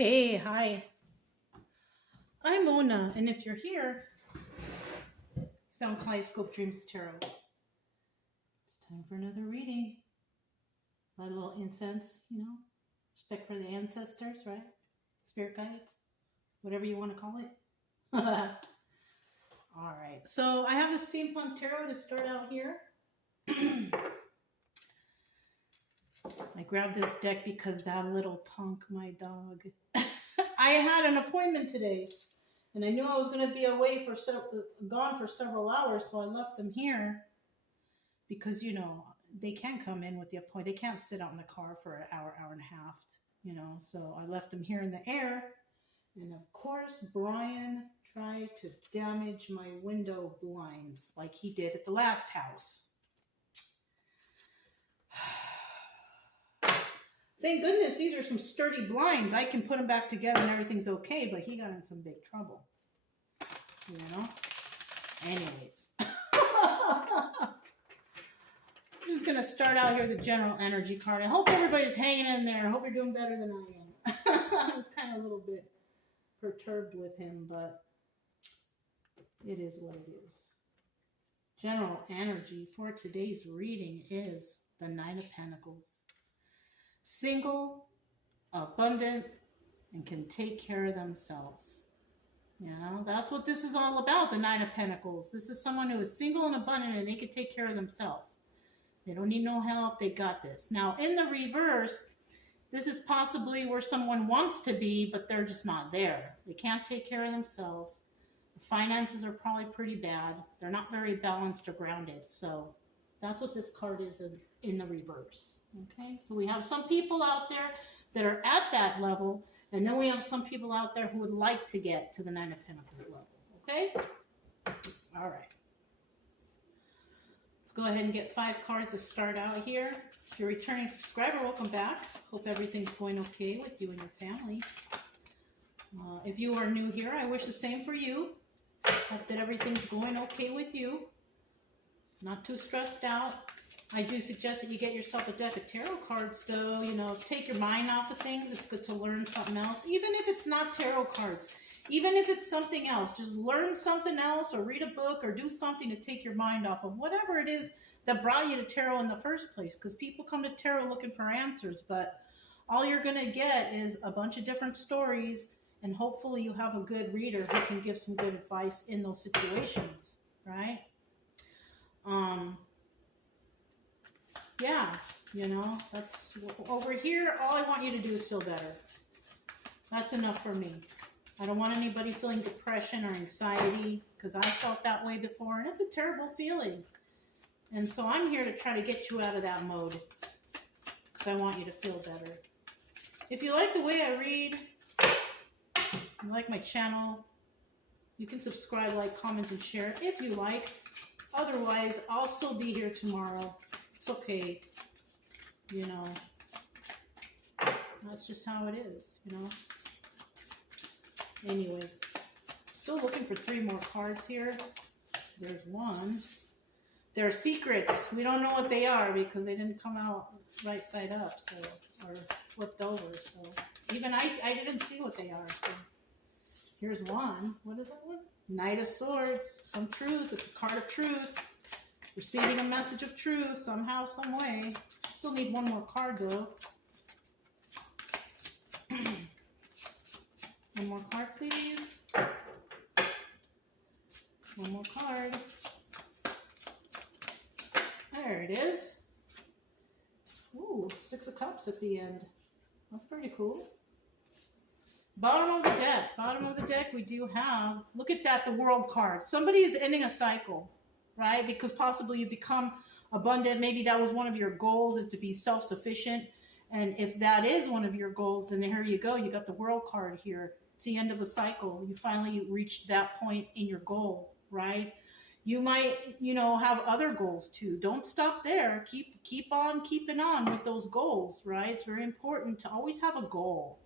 Hey, hi. I'm Mona, and if you're here, you found Kaleidoscope Dreams Tarot. It's time for another reading. Light a little incense, respect for the ancestors, right? Spirit guides, whatever you want to call it. All right, so I have the Steampunk Tarot to start out here. I grabbed this deck because that little punk, my dog. I had an appointment today. And I knew I was going to be away gone for several hours, so I left them here because, they can come in with the appointment. They can't sit out in the car for an hour, hour and a half, So I left them here in the air. And of course, Brian tried to damage my window blinds like he did at the last house. Thank goodness these are some sturdy blinds. I can put them back together and everything's okay, but he got in some big trouble. Anyways. I'm just going to start out here with the general energy card. I hope everybody's hanging in there. I hope you're doing better than I am. I'm kind of a little bit perturbed with him, but it is what it is. General energy for today's reading is the Nine of Pentacles. Single, abundant, and can take care of themselves. That's what this is all about, the Nine of Pentacles. This is someone who is single and abundant and they can take care of themselves. They don't need no help. They got this. Now, in the reverse, this is possibly where someone wants to be, but they're just not there. They can't take care of themselves. The finances are probably pretty bad. They're not very balanced or grounded. So that's what this card is in the reverse. Okay, so we have some people out there that are at that level, and then we have some people out there who would like to get to the Nine of Pentacles level. Okay? All right. Let's go ahead and get 5 cards to start out here. If you're a returning subscriber, welcome back. Hope everything's going okay with you and your family. If you are new here, I wish the same for you. Hope that everything's going okay with you. Not too stressed out. I do suggest that you get yourself a deck of tarot cards, though. Take your mind off of things. It's good to learn something else. Even if it's not tarot cards, even if it's something else, just learn something else or read a book or do something to take your mind off of whatever it is that brought you to tarot in the first place. Because people come to tarot looking for answers, but all you're going to get is a bunch of different stories, and hopefully you have a good reader who can give some good advice in those situations, right? Yeah, that's over here. All I want you to do is feel better. That's enough for me. I don't want anybody feeling depression or anxiety, because I felt that way before, and it's a terrible feeling. And so I'm here to try to get you out of that mode, because I want you to feel better. If you like the way I read, you like my channel, you can subscribe, like, comment, and share if you like. Otherwise, I'll still be here tomorrow. It's okay, that's just how it is, Anyways, still looking for 3 more cards here. There's one. There are secrets. We don't know what they are because they didn't come out right side up, or flipped over. So even I didn't see what they are. So here's one. What is that one? Knight of Swords. Some truth. It's a card of truth. Receiving a message of truth somehow, some way. Still need one more card, though. One more card, please. One more card. There it is. Ooh, 6 of Cups at the end. That's pretty cool. Bottom of the deck. Bottom of the deck, we do have, look at that, the World card. Somebody is ending a cycle, right? Because possibly you become abundant. Maybe that was one of your goals, is to be self-sufficient. And if that is one of your goals, then here you go. You got the World card here. It's the end of the cycle. You finally reached that point in your goal, right? You might, have other goals too. Don't stop there. Keep on keeping on with those goals, right? It's very important to always have a goal,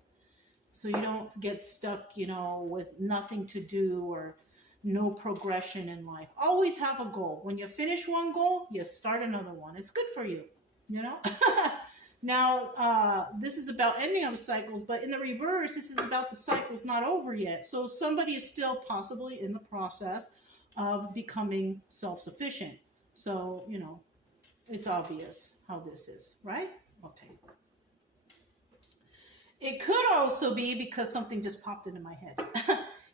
so you don't get stuck, with nothing to do or no progression in life. Always have a goal. When you finish one goal, you start another one. It's good for you, Now, this is about ending of cycles, but in the reverse, this is about the cycle's not over yet. So somebody is still possibly in the process of becoming self-sufficient. So, you know, it's obvious how this is, right? Okay. It could also be, because something just popped into my head,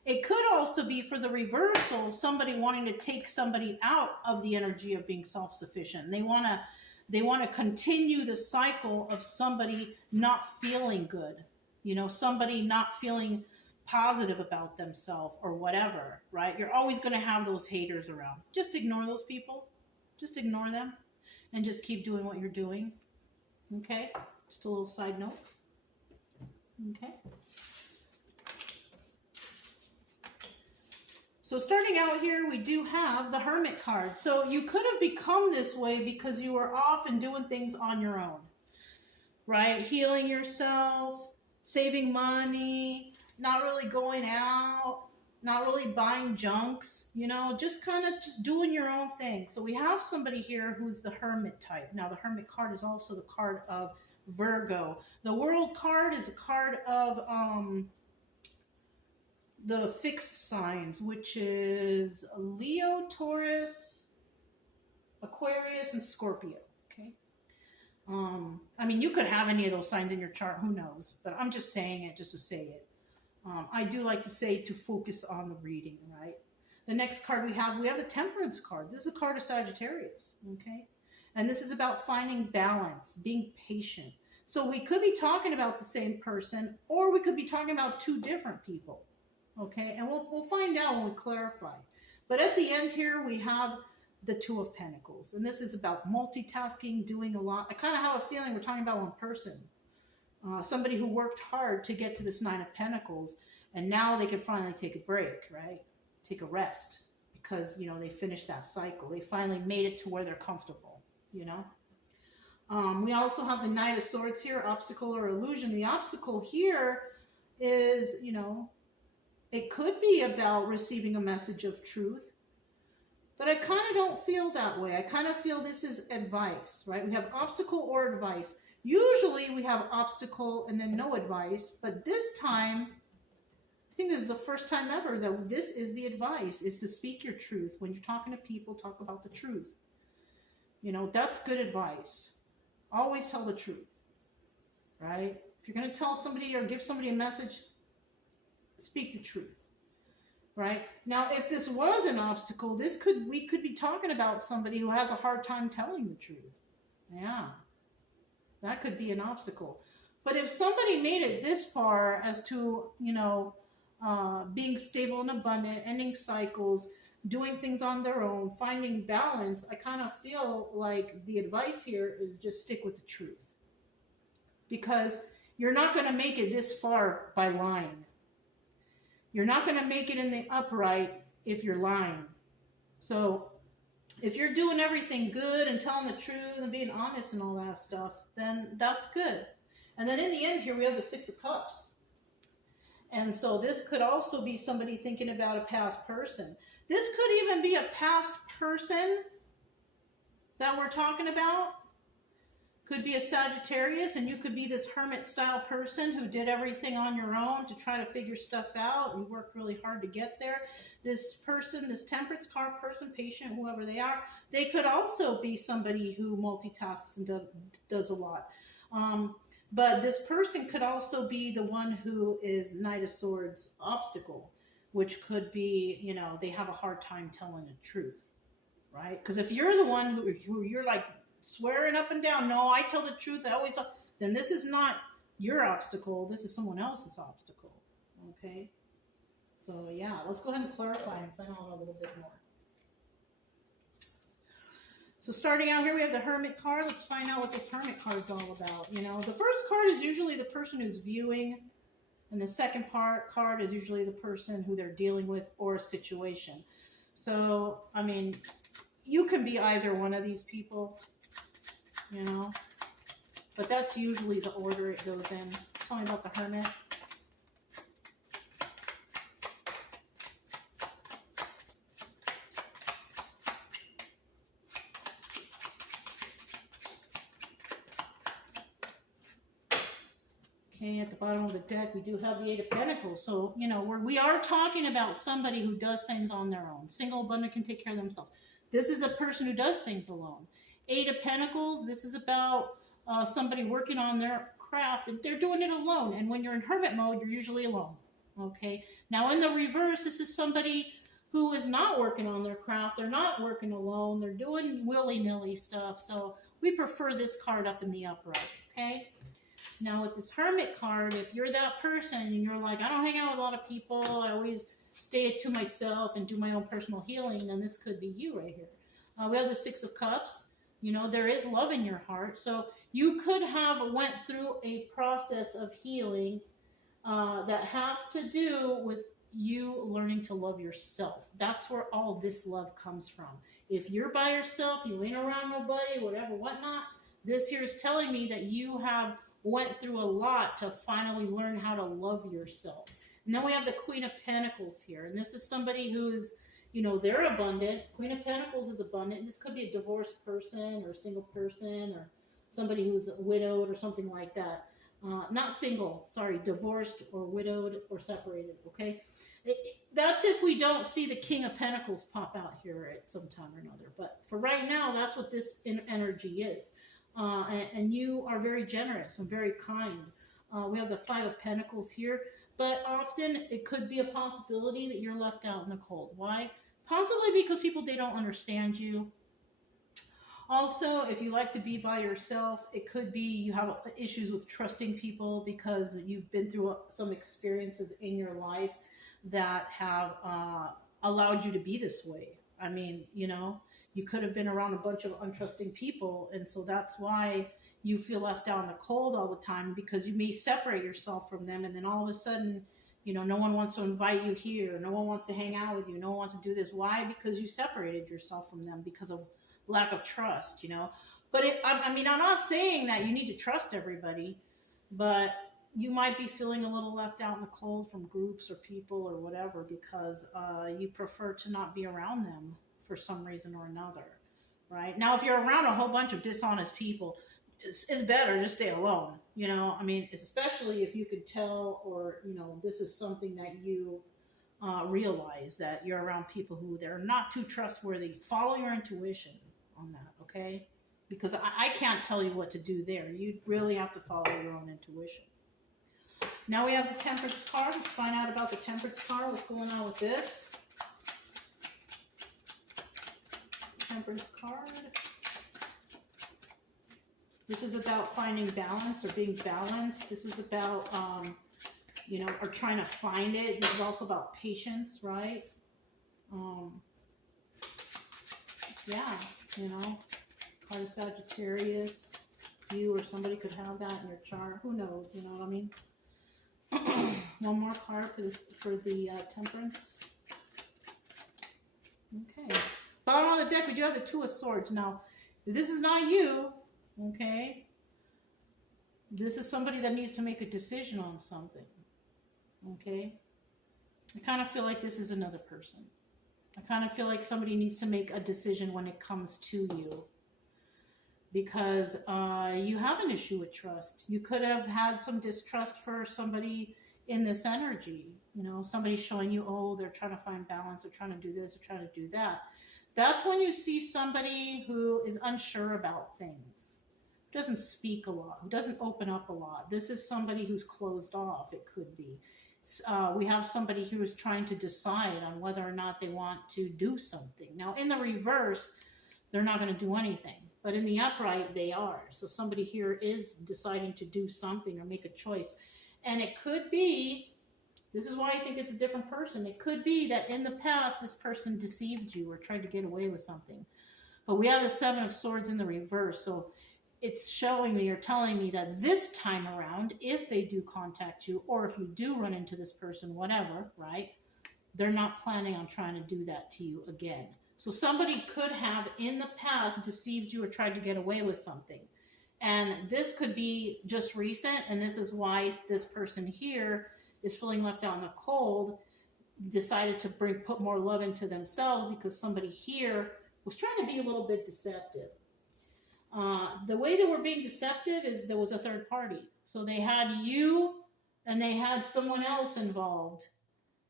it could also be for the reversal, somebody wanting to take somebody out of the energy of being self-sufficient. They want to continue the cycle of somebody not feeling good, you know, somebody not feeling positive about themselves or whatever, right? You're always going to have those haters around. Just ignore those people. Just ignore them and just keep doing what you're doing. Okay? Just a little side note. Okay. So starting out here, we do have the Hermit card. So you could have become this way because you were off and doing things on your own, right? Healing yourself, saving money, not really going out, not really buying junks, you know, just kind of just doing your own thing. So we have somebody here who's the Hermit type. Now the Hermit card is also the card of Virgo. The World card is a card of the fixed signs, which is Leo, Taurus, Aquarius, and Scorpio. Okay. I mean, you could have any of those signs in your chart, who knows, but I'm just saying it just to say it. I do like to say to focus on the reading, right? The next card we have the Temperance card. This is a card of Sagittarius, okay? And this is about finding balance, being patient. So we could be talking about the same person, or we could be talking about two different people, okay? And we'll find out when we clarify. But at the end here, we have the Two of Pentacles. And this is about multitasking, doing a lot. I kind of have a feeling we're talking about one person. Somebody who worked hard to get to this Nine of Pentacles, and now they can finally take a break, right? Take a rest, because, you know, they finished that cycle. They finally made it to where they're comfortable, you know? We also have the Knight of Swords here, obstacle or illusion. The obstacle here is, you know, it could be about receiving a message of truth, but I kind of don't feel that way. I kind of feel this is advice, right? We have obstacle or advice. Usually we have obstacle and then no advice, but this time, I think this is the first time ever that this is the advice, is to speak your truth. When you're talking to people, talk about the truth. You know, that's good advice. Always tell the truth, right? If you're going to tell somebody or give somebody a message, speak the truth, right? Now, if this was an obstacle, we could be talking about somebody who has a hard time telling the truth. Yeah. That could be an obstacle. But if somebody made it this far as to, you know, being stable and abundant, ending cycles, doing things on their own, finding balance, I kind of feel like the advice here is just stick with the truth. Because you're not going to make it this far by lying. You're not going to make it in the upright if you're lying. So if you're doing everything good and telling the truth and being honest and all that stuff, then that's good. And then in the end here, we have the Six of Cups. And so this could also be somebody thinking about a past person. This could even be a past person that we're talking about. Could be a Sagittarius, and you could be this hermit-style person who did everything on your own to try to figure stuff out. You worked really hard to get there. This person, this Temperance card person, patient, whoever they are, they could also be somebody who multitasks and does a lot. But this person could also be the one who is Knight of Swords obstacle, which could be, you know, they have a hard time telling the truth, right? Because if you're the one who you're like swearing up and down, no, I tell the truth, I always, then this is not your obstacle, this is someone else's obstacle, okay? So yeah, let's go ahead and clarify and find out a little bit more. So starting out here, we have the Hermit card. Let's find out what this Hermit card is all about. You know, the first card is usually the person who's viewing, and the second card is usually the person who they're dealing with or a situation. So, I mean, you can be either one of these people, you know, but that's usually the order it goes in. Tell me about the Hermit. Okay, at the bottom of the deck, we do have the Eight of Pentacles. So, you know, we are talking about somebody who does things on their own. Single, abundant, can take care of themselves. This is a person who does things alone. Eight of Pentacles, this is about somebody working on their craft, and they're doing it alone. And when you're in hermit mode, you're usually alone. Okay, now in the reverse, this is somebody who is not working on their craft. They're not working alone. They're doing willy-nilly stuff. So we prefer this card up in the upright. Okay. Now with this Hermit card, if you're that person and you're like, I don't hang out with a lot of people, I always stay to myself and do my own personal healing, then this could be you right here. We have the Six of Cups. You know, there is love in your heart. So you could have went through a process of healing that has to do with you learning to love yourself. That's where all this love comes from. If you're by yourself, you ain't around nobody, whatever, whatnot, this here is telling me that you have went through a lot to finally learn how to love yourself. And then we have the Queen of Pentacles here. And this is somebody who's, you know, they're abundant. Queen of Pentacles is abundant. This could be a divorced person or a single person or somebody who's widowed or something like that. Not single, sorry, divorced or widowed or separated, okay? That's if we don't see the King of Pentacles pop out here at some time or another. But for right now, that's what this energy is. And you are very generous and very kind. We have the Five of Pentacles here, but often it could be a possibility that you're left out in the cold. Why? Possibly because people, they don't understand you. Also, if you like to be by yourself, it could be you have issues with trusting people because you've been through some experiences in your life that have allowed you to be this way. I mean, you know, you could have been around a bunch of untrusting people, and so that's why you feel left out in the cold all the time, because you may separate yourself from them, and then all of a sudden, you know, no one wants to invite you here, no one wants to hang out with you, no one wants to do this. Why? Because you separated yourself from them because of lack of trust, you know. But I mean, I'm not saying that you need to trust everybody, but you might be feeling a little left out in the cold from groups or people or whatever because you prefer to not be around them for some reason or another, right? Now, if you're around a whole bunch of dishonest people, it's better just stay alone, you know. I mean, especially if you could tell, or, you know, this is something that you realize that you're around people who they're not too trustworthy. Follow your intuition on that, okay? Because I can't tell you what to do there. You really have to follow your own intuition. Now we have the Temperance card. Let's find out about the Temperance card. What's going on with this? Temperance card. This is about finding balance or being balanced. This is about, you know, or trying to find it. This is also about patience, right? Yeah, you know, card of Sagittarius. You or somebody could have that in your chart. Who knows? You know what I mean? One more card for this, for the Temperance. Okay. Bottom of the deck, we do have the Two of Swords. Now, if this is not you, okay, this is somebody that needs to make a decision on something. Okay? I kind of feel like this is another person. I kind of feel like somebody needs to make a decision when it comes to you. Because you have an issue with trust. You could have had some distrust for somebody in this energy. You know, somebody showing you, oh, they're trying to find balance, they're trying to do this, they're trying to do that. That's when you see somebody who is unsure about things, who doesn't speak a lot, who doesn't open up a lot. This is somebody who's closed off, it could be. We have somebody who is trying to decide on whether or not they want to do something. Now, in the reverse, they're not going to do anything. But in the upright, they are. So somebody here is deciding to do something or make a choice. And it could be, this is why I think it's a different person. It could be that in the past, this person deceived you or tried to get away with something. But we have the Seven of Swords in the reverse. So it's showing me or telling me that this time around, if they do contact you, or if you do run into this person, whatever, right? They're not planning on trying to do that to you again. So somebody could have in the past deceived you or tried to get away with something. And this could be just recent, and this is why this person here is feeling left out in the cold, decided to put more love into themselves because somebody here was trying to be a little bit deceptive. The way they were being deceptive is there was a third party. So they had you and they had someone else involved.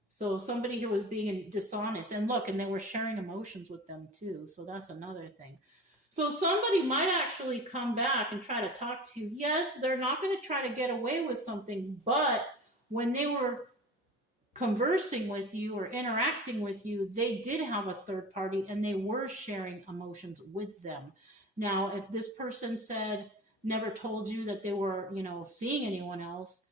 So somebody who was being dishonest, and look, and they were sharing emotions with them too. So that's another thing. So somebody might actually come back and try to talk to you. Yes, they're not going to try to get away with something, but when they were conversing with you or interacting with you, they did have a third party and they were sharing emotions with them. Now, if this person said, never told you that they were, seeing anyone else,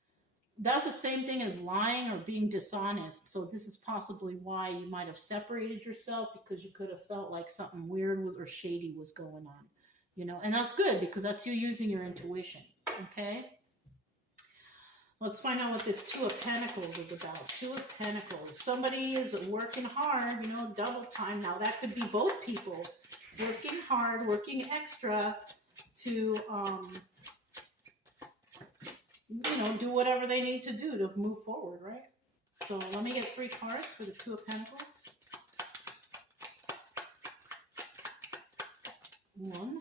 that's the same thing as lying or being dishonest. So this is possibly why you might have separated yourself, because you could have felt like something weird or shady was going on, and that's good because that's you using your intuition. Okay. Let's find out what this Two of Pentacles is about. Two of Pentacles. Somebody is working hard, double time. Now that could be both people working hard, working extra to, do whatever they need to do to move forward, right? So let me get 3 cards for the Two of Pentacles. 1,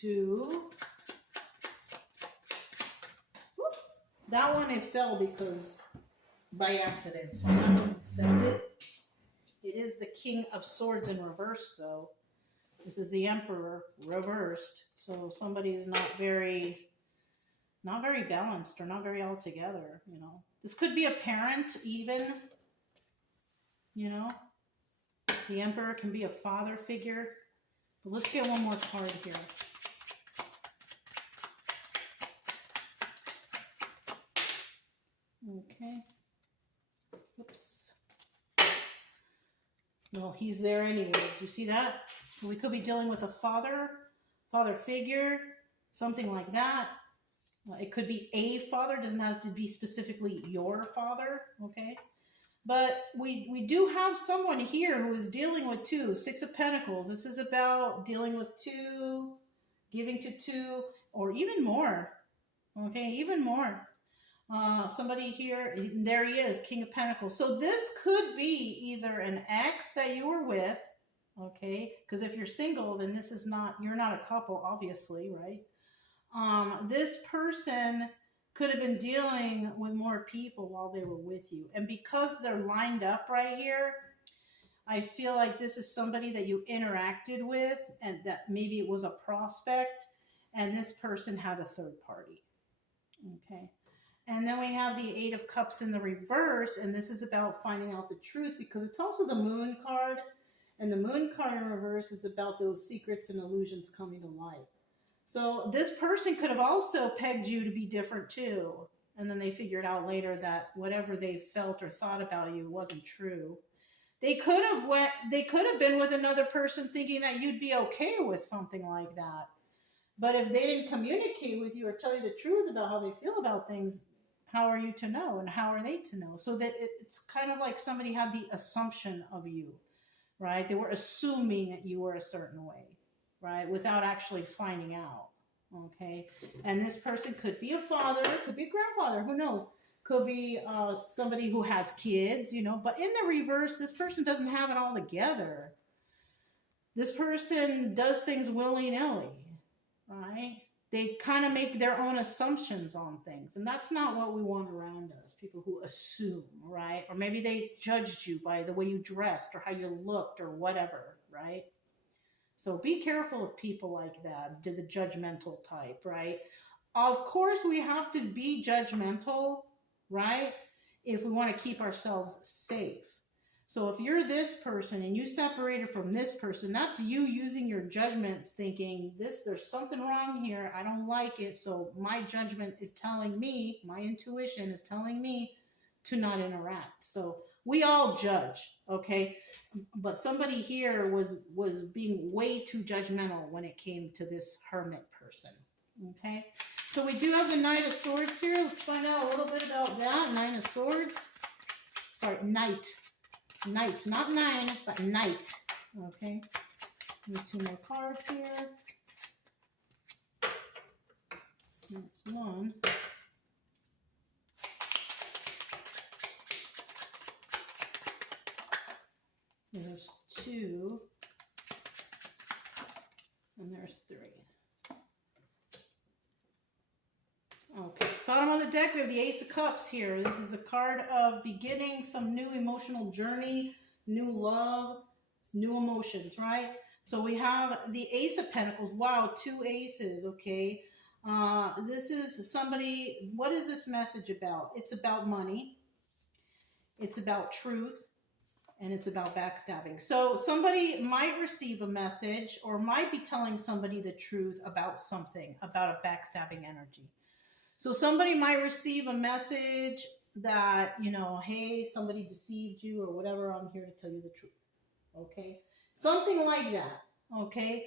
2. Whoop. That one it fell because by accident. So I'm not going to accept it. It is the King of Swords in reverse, though. This is the Emperor reversed. So somebody is not very balanced or not very all together, This could be a parent even, The Emperor can be a father figure. But let's get one more card here. Okay. Oops. Well, he's there anyway. You see that? So we could be dealing with a father figure, something like that. It could be a father. It doesn't have to be specifically your father, okay? But we do have someone here who is dealing with 2, 6 of Pentacles. This is about dealing with 2, giving to 2, or even more, okay? Even more. Somebody here, there he is, King of Pentacles. So this could be either an ex that you were with, okay? Because if you're single, then you're not a couple, obviously, right? This person could have been dealing with more people while they were with you. And because they're lined up right here, I feel like this is somebody that you interacted with and that maybe it was a prospect and this person had a third party, okay? And then we have the 8 of Cups in the reverse, and this is about finding out the truth because it's also the Moon card, and the Moon card in reverse is about those secrets and illusions coming to light. So this person could have also pegged you to be different too, and then they figured out later that whatever they felt or thought about you wasn't true. They could have been with another person thinking that you'd be okay with something like that. But if they didn't communicate with you or tell you the truth about how they feel about things, how are you to know, and how are they to know? So that it's kind of like somebody had the assumption of you, right? They were assuming that you were a certain way, right? Without actually finding out, okay? And this person could be a father, could be a grandfather, who knows? Could be somebody who has kids, But in the reverse, this person doesn't have it all together. This person does things willy-nilly, right? They kind of make their own assumptions on things. And that's not what we want around us. People who assume, right? Or maybe they judged you by the way you dressed or how you looked or whatever, right? So be careful of people like that, the judgmental type, right? Of course, we have to be judgmental, right? If we want to keep ourselves safe. So if you're this person and you separated from this person, that's you using your judgment thinking, there's something wrong here. I don't like it. So my judgment is telling me, my intuition is telling me to not interact. So we all judge, okay? But somebody here was being way too judgmental when it came to this hermit person, okay? So we do have the Knight of Swords here. Let's find out a little bit about that. Nine of Swords. Sorry, Knight. Knight, not 9, but Knight. Okay. Need 2 more cards here. That's 1. There's 2. And there's 3. deck, we have the Ace of Cups here. This is a card of beginning some new emotional journey, new love, new emotions, right? So we have the Ace of Pentacles. Wow, 2 aces, okay. This is somebody, what is this message about? It's about money. It's about truth. And it's about backstabbing. So somebody might receive a message or might be telling somebody the truth about something, about a backstabbing energy. So somebody might receive a message that, you know, hey, somebody deceived you or whatever. I'm here to tell you the truth. Okay. Something like that. Okay.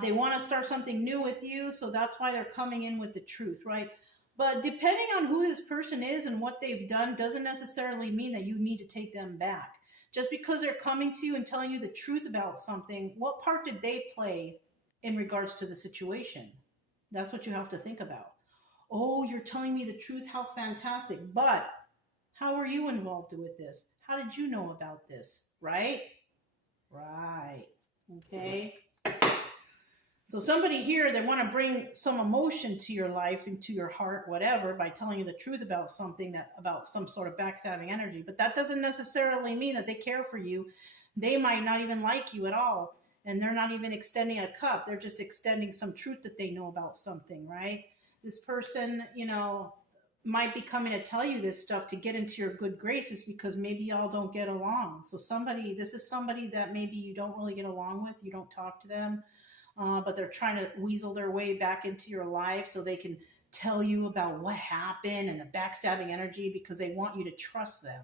They want to start something new with you. So that's why they're coming in with the truth, right? But depending on who this person is and what they've done doesn't necessarily mean that you need to take them back. Just because they're coming to you and telling you the truth about something, what part did they play in regards to the situation? That's what you have to think about. Oh, you're telling me the truth. How fantastic. But how are you involved with this? How did you know about this? Right? Right. Okay. So somebody here, they want to bring some emotion to your life, into your heart, whatever, by telling you the truth about something, that about some sort of backstabbing energy. But that doesn't necessarily mean that they care for you. They might not even like you at all. And they're not even extending a cup. They're just extending some truth that they know about something, right? This person, you know, might be coming to tell you this stuff to get into your good graces because maybe y'all don't get along. So this is somebody that maybe you don't really get along with. You don't talk to them. But they're trying to weasel their way back into your life so they can tell you about what happened and the backstabbing energy because they want you to trust them.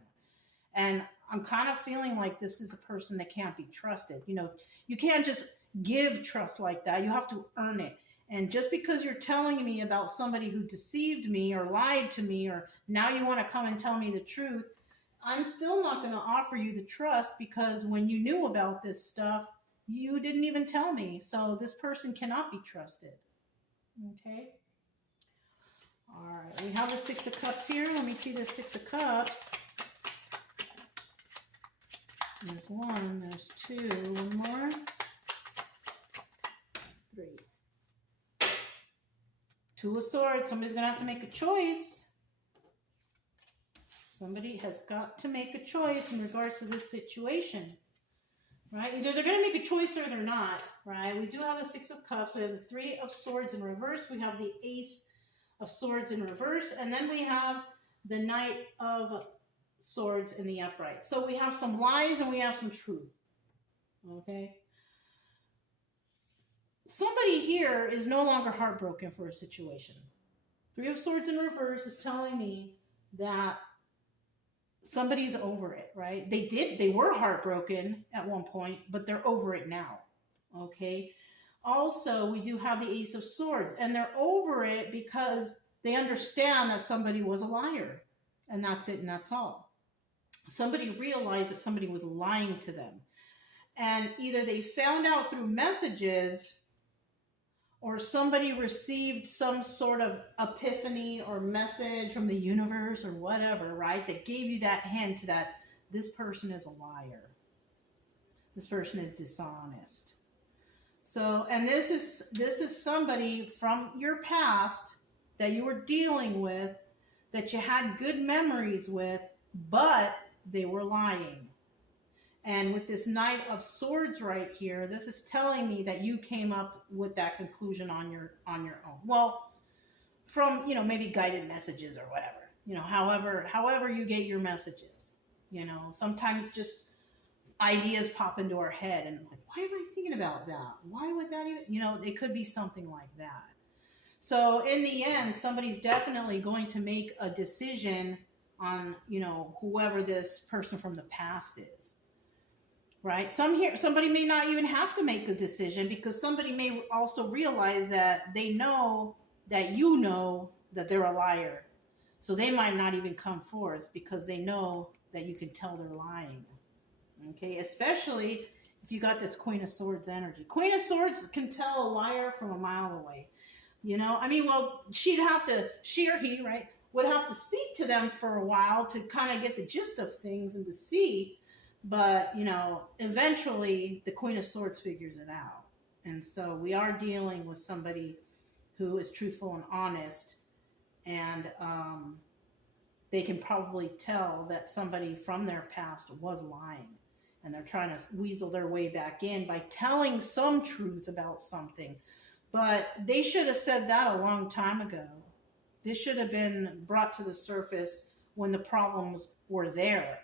And I'm kind of feeling like this is a person that can't be trusted. You know, you can't just give trust like that. You have to earn it. And just because you're telling me about somebody who deceived me or lied to me, or now you want to come and tell me the truth, I'm still not going to offer you the trust because when you knew about this stuff, you didn't even tell me. So this person cannot be trusted. Okay. All right. We have the 6 of Cups here. Let me see the 6 of Cups. There's 1, there's 2, 1 more. 3. 2 of Swords. Somebody's going to have to make a choice. Somebody has got to make a choice in regards to this situation. Right? Either they're going to make a choice or they're not, right? We do have the 6 of Cups. We have the 3 of Swords in reverse. We have the Ace of Swords in reverse. And then we have the Knight of Swords in the upright. So we have some lies and we have some truth. Okay? Somebody here is no longer heartbroken for a situation. 3 of Swords in reverse is telling me that somebody's over it, right? They were heartbroken at one point, but they're over it now, okay? Also, we do have the Ace of Swords, and they're over it because they understand that somebody was a liar, and that's it, and that's all. Somebody realized that somebody was lying to them, and either they found out through messages or somebody received some sort of epiphany or message from the universe or whatever, right? That gave you that hint that this person is a liar. This person is dishonest. So, and this is somebody from your past that you were dealing with, that you had good memories with, but they were lying. And with this Knight of Swords right here, this is telling me that you came up with that conclusion on your own. Well, from, you know, maybe guided messages or whatever. You know, however you get your messages. You know, sometimes just ideas pop into our head and like, why am I thinking about that? Why would that even, you know, it could be something like that. So in the end, somebody's definitely going to make a decision on, you know, whoever this person from the past is. Right? Somebody may not even have to make a decision because somebody may also realize that they know that you know that they're a liar. So they might not even come forth because they know that you can tell they're lying. Okay? Especially if you got this Queen of Swords energy. Queen of Swords can tell a liar from a mile away. You know? I mean, well, she or he, right, would have to speak to them for a while to kind of get the gist of things and to see. But, you know, eventually the Queen of Swords figures it out. And so we are dealing with somebody who is truthful and honest and they can probably tell that somebody from their past was lying, and they're trying to weasel their way back in by telling some truth about something. But they should have said that a long time ago. This should have been brought to the surface when the problems were there.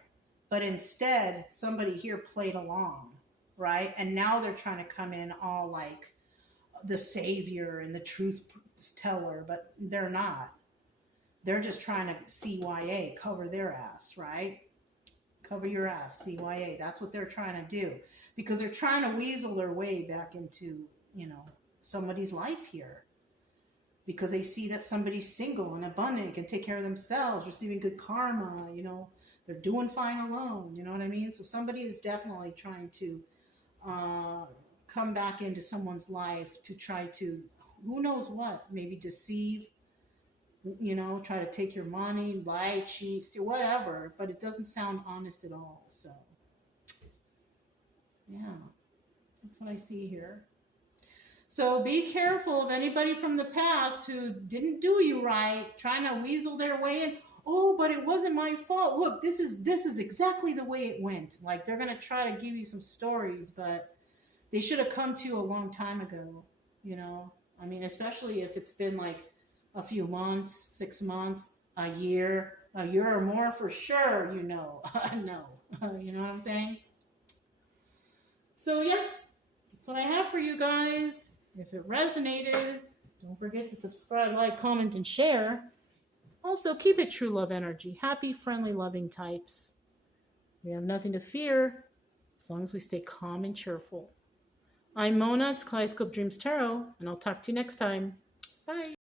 But instead, somebody here played along, right? And now they're trying to come in all like the savior and the truth teller, but they're not. They're just trying to CYA, cover their ass, right? Cover your ass, CYA. That's what they're trying to do, because they're trying to weasel their way back into, somebody's life here, because they see that somebody's single and abundant, can take care of themselves, receiving good karma, they're doing fine alone, you know what I mean? So somebody is definitely trying to come back into someone's life to try to, who knows what, maybe deceive, try to take your money, lie, cheat, steal, whatever, but it doesn't sound honest at all. So, yeah, that's what I see here. So be careful of anybody from the past who didn't do you right, trying to weasel their way in. Oh, but it wasn't my fault. Look, this is exactly the way it went. Like, they're going to try to give you some stories, but they should have come to you a long time ago, I mean, especially if it's been like a few months, 6 months, a year or more for sure, no. You know what I'm saying? So, yeah, that's what I have for you guys. If it resonated, don't forget to subscribe, like, comment, and share. Also, keep it true love energy. Happy, friendly, loving types. We have nothing to fear as long as we stay calm and cheerful. I'm Mona. It's Kaleidoscope Dreams Tarot, and I'll talk to you next time. Bye.